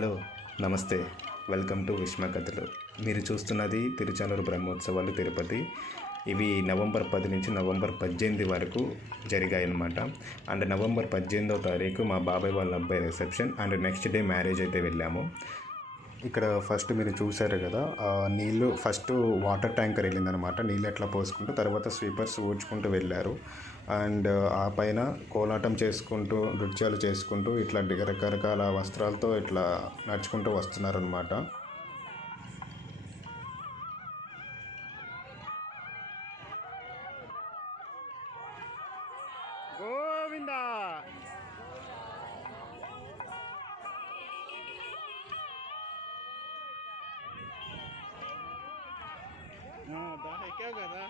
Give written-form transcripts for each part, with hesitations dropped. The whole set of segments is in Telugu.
హలో, నమస్తే. వెల్కమ్ టు విశ్వ కథలు. మీరు చూస్తున్నది తిరుచానూరు బ్రహ్మోత్సవాలు తిరుపతి. ఇవి నవంబర్ 10 నుంచి నవంబర్ 18 వరకు జరిగాయన్నమాట. అండ్ నవంబర్ 18వ తారీఖు మా బాబాయ్ వాళ్ళ అబ్బాయి reception and next day marriage అయితే వెళ్ళాము. ఇక్కడ ఫస్ట్ మీరు చూసారు కదా, నీళ్ళు ఫస్ట్ వాటర్ ట్యాంకర్ వెళ్ళిందనమాట. నీళ్ళు ఎట్లా పోసుకుంటూ తర్వాత స్వీపర్స్ ఊడ్చుకుంటూ వెళ్ళారు. అండ్ ఆ పైన కోలాటం చేసుకుంటూ నృత్యాలు చేసుకుంటూ ఇట్లా రకరకాల వస్త్రాలతో ఇట్లా నడుచుకుంటూ వస్తున్నారనమాట. గోవిందా దాని ఎక్కావు కదా.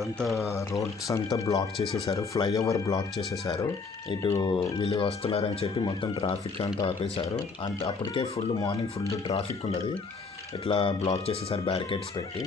అంతా రోడ్స్ అంతా బ్లాక్ చేసేసారు, ఫ్లైఓవర్ బ్లాక్ చేసేసారు. ఇటు వీళ్ళు వస్తున్నారని చెప్పి మొత్తం ట్రాఫిక్ అంతా ఆపేశారు. అంటే అప్పటికే మార్నింగ్ ఫుల్ ట్రాఫిక్ ఉన్నది. ఇట్లా బ్లాక్ చేసేసారు బ్యారికేడ్స్ పెట్టి.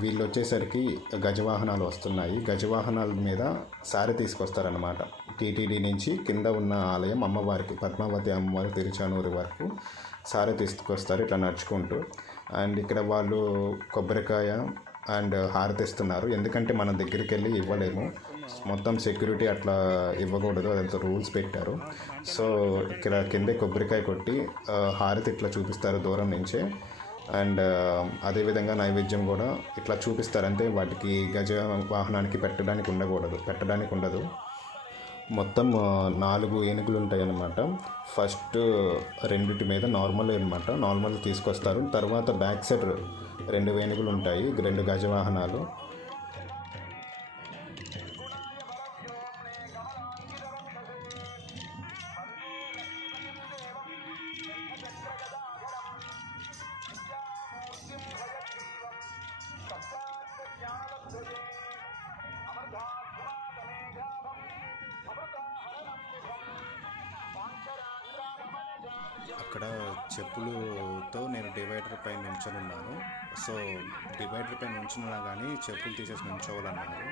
వీళ్ళు వచ్చేసరికి గజవాహనాలు వస్తున్నాయి. గజవాహనాల మీద సారి తీసుకొస్తారనమాట. టీటీడీ నుంచి కింద ఉన్న ఆలయం అమ్మవారికి, పద్మావతి అమ్మవారి తిరుచానూరు వరకు సారి తీసుకొస్తారు ఇట్లా నడుచుకుంటూ. అండ్ ఇక్కడ వాళ్ళు కొబ్బరికాయ అండ్ హారతిస్తున్నారు. ఎందుకంటే మన దగ్గరికి వెళ్ళి ఇవ్వలేము, మొత్తం సెక్యూరిటీ అట్లా ఇవ్వకూడదు, అదంతా రూల్స్ పెట్టారు. సో ఇక్కడ కిందే కొబ్బరికాయ కొట్టి హారతి ఇట్లా చూపిస్తారు దూరం నుంచే. అండ్ అదేవిధంగా నైవేద్యం కూడా ఇట్లా చూపిస్తారు. అంటే వాటికి గజ వాహనానికి పెట్టడానికి ఉండదు. మొత్తం 4 ఏనుగులు ఉంటాయి అన్నమాట. ఫస్ట్ రెండిటి మీద నార్మల్ తీసుకొస్తారు. తర్వాత బ్యాక్ సైడ్ 2 ఏనుగులు ఉంటాయి, 2 గజవాహనాలు. అక్కడ చెప్పులతో నేను డివైడర్ పైన నిల్చొని ఉన్నాను. సో డివైడర్ పైన నిల్చున్నా కానీ చెప్పులు తీసేసి నిల్చోవాలన్నారు.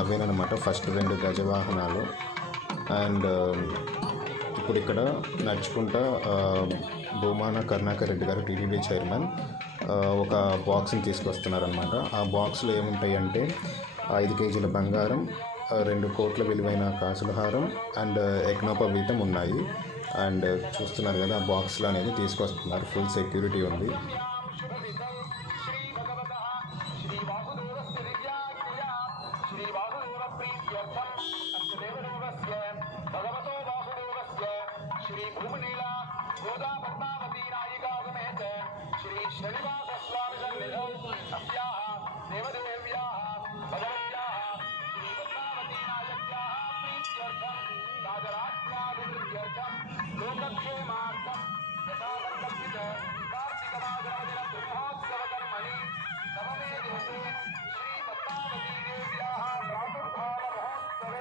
అవేనమాట ఫస్ట్ 2 గజవాహనాలు. అండ్ ఇప్పుడు ఇక్కడ నడుచుకుంటా భూమాన కరుణాకర్ రెడ్డి గారు టీటీడీ చైర్మన్ ఒక బాక్స్ని తీసుకొస్తున్నారనమాట. ఆ బాక్స్లో ఏముంటాయి అంటే 5 కేజీల బంగారం, 2 కోట్ల విలువైన కాసుల హారం అండ్ యజ్ఞోపవీతం ఉన్నాయి. అండ్ చూస్తున్నారు కదా, ఆ బాక్స్లో అనేది తీసుకొస్తున్నారు. ఫుల్ సెక్యూరిటీ ఉంది.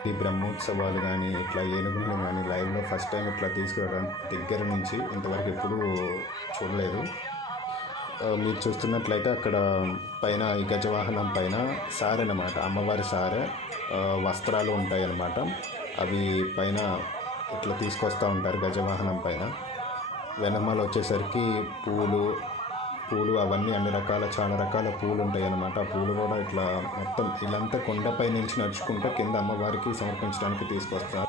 ఈ బ్రహ్మోత్సవాలు కానీ ఇట్లా ఏనుగులను కానీ లైవ్లో ఫస్ట్ టైం ఇట్లా తీసుకురావడం దగ్గర నుంచి ఇంతవరకు ఎప్పుడూ చూడలేదు. మీరు చూస్తున్నట్లయితే అక్కడ పైన ఈ గజవాహనం పైన సారె అన్నమాట, అమ్మవారి సారె వస్త్రాలు ఉంటాయి అన్నమాట. అవి పైన ఇట్లా తీసుకొస్తూ ఉంటారు గజవాహనం పైన. వెనమాల వచ్చేసరికి పూలు అవన్నీ అన్ని రకాల చాలా రకాల పూలు ఉంటాయి అన్నమాట. ఆ పూలు కూడా ఇట్లా మొత్తం ఇలాంతా కొండపై నుంచి నడుచుకుంటూ కింద అమ్మవారికి సమర్పించడానికి తీసుకొస్తారు.